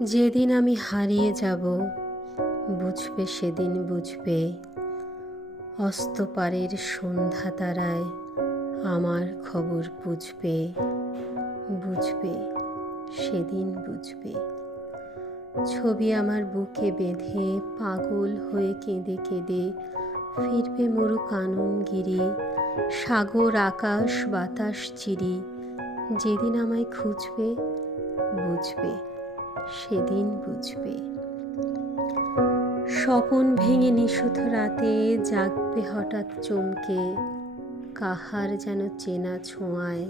যেদিন আমি হারিয়ে যাব, বুঝবে সেদিন বুঝবে। অস্তপারের সন্ধ্যা তারায় আমার খবর বুঝবে, বুঝবে সেদিন বুঝবে। ছবি আমার বুকে বেঁধে পাগল হয়ে কেঁদে কেঁদে ফিরবে মরু কাননগিরি, সাগর আকাশ বাতাস চিরি। যেদিন আমায় খুঁজবে, বুঝবে সেদিন বুঝবে। স্বপন ভেঙে নিশূথ রাতে জাগবে হঠাৎ চমকে, কাহার যেন চেনা ছোঁয়ায়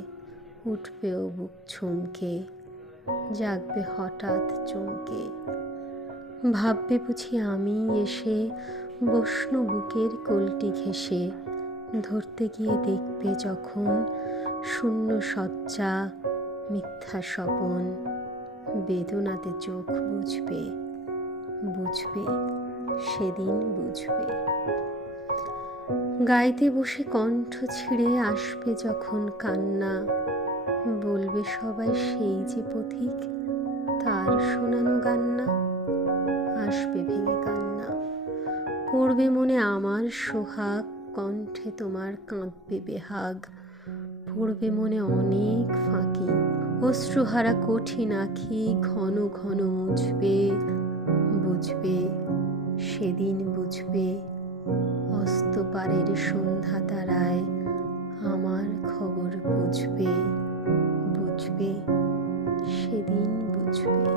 উঠবে ও বুক ছমকে। জাগবে হঠাৎ চমকে, ভাববে বুঝি আমি এসে বসনু বুকের কোলটি ঘেঁষে। ধরতে গিয়ে দেখবে যখন শূন্য শয্যা মিথ্যা স্বপন, বেদনাতে চোখ বুঝবে, বুঝবে সেদিন বুঝবে। গাইতে বসে কণ্ঠ ছিঁড়ে আসবে যখন কান্না, বলবে সবাই সেই যে পথিক, তার শোনানো গান না। আসবে ভেঙে কান্না, পড়বে মনে আমার সোহাগ, কণ্ঠে তোমার কাঁদবে বেহাগ। পড়বে মনে অনেক ফাঁকি, অশ্রুহারা কঠিন আঁখি ঘন ঘন মুছবে, বুঝবে সেদিন বুঝবে। অস্তপারের সন্ধ্যা তারায় আমার খবর বুঝবে, বুঝবে সেদিন বুঝবে।